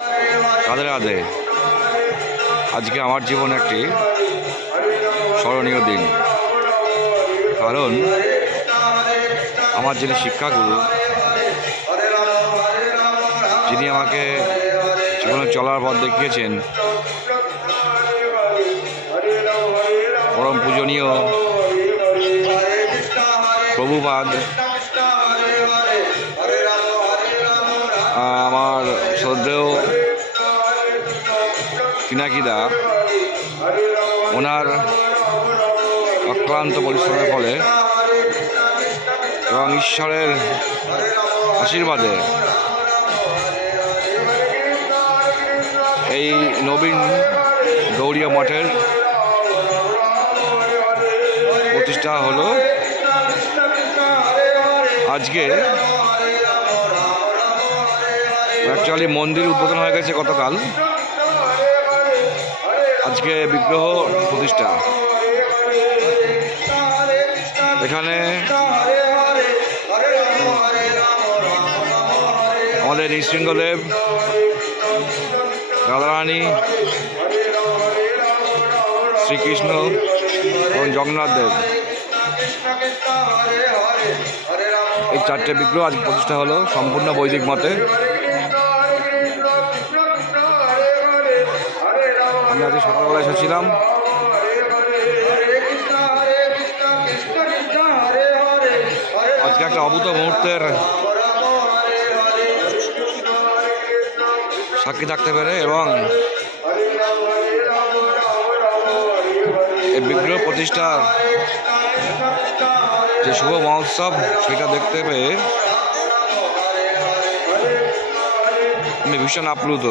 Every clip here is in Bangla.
রাধে রাধে। আজকে আমার জীবনে একটি স্মরণীয় দিন, কারণ আমার যিনি শিক্ষাগুরু, যিনি আমাকে জীবনে চলার পথ দেখিয়েছেন, পরম পূজনীয় প্রভুপাদ, আমার শ্রদ্ধেয় পিনাকিদা, ওনার অক্লান্ত পরিশ্রমের ফলে এবং ঈশ্বরের আশীর্বাদে এই নবীন গৌড়ীয় মঠের প্রতিষ্ঠা হলো। আজকে অ্যাকচুয়ালি মন্দির উদ্বোধন হয়ে গেছে গতকাল, আজকে বিগ্রহ প্রতিষ্ঠা। এখানে আমাদের নৃসিংহদেব, রাধারানী, শ্রীকৃষ্ণ এবং জগন্নাথ দেব, এই চারটে বিগ্রহ আজ প্রতিষ্ঠা হলো সম্পূর্ণ বৈদিক মতে। আমি আজকে সকালবেলা এসেছিলাম। আজকে একটা অভূত মুহূর্তের সাক্ষী থাকতে পেরে এবং এই বিগ্রহ প্রতিষ্ঠার যে শুভ মহোৎসব সেটা দেখতে পেয়ে আমি ভীষণ আপ্লুত।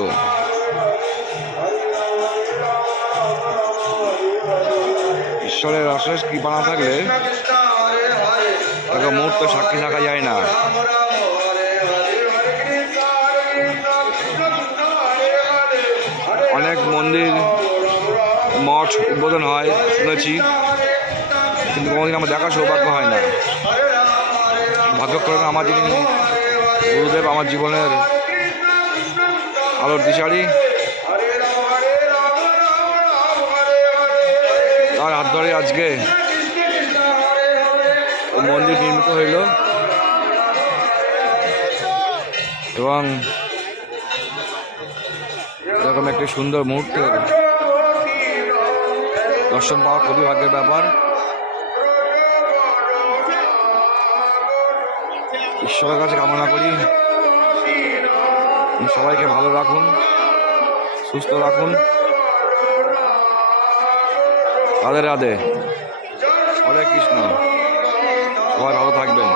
ঈশ্বরের অশেষ কৃপা না থাকলে একটা মুহূর্ত সাক্ষী থাকা যায় না। অনেক মন্দির মঠ উদ্বোধন হয় শুনেছি, কিন্তু কোনোদিন আমার দেখার সৌভাগ্য হয় না। ভাগ্যক্রমে আমার যিনি গুরুদেব, আমার জীবনের আলোর দিশারি, তার হাত ধরে আজকে মন্দির নির্মিত হইল এবং এরকম একটি সুন্দর মুহূর্তে দর্শন পাওয়া খুবই ভাগ্যের ব্যাপার। ঈশ্বরের কাছে কামনা করি সবাইকে ভালো রাখুন, সুস্থ রাখুন। রাধে রাধে, হরে কৃষ্ণ। সবাই ভালো থাকবেন।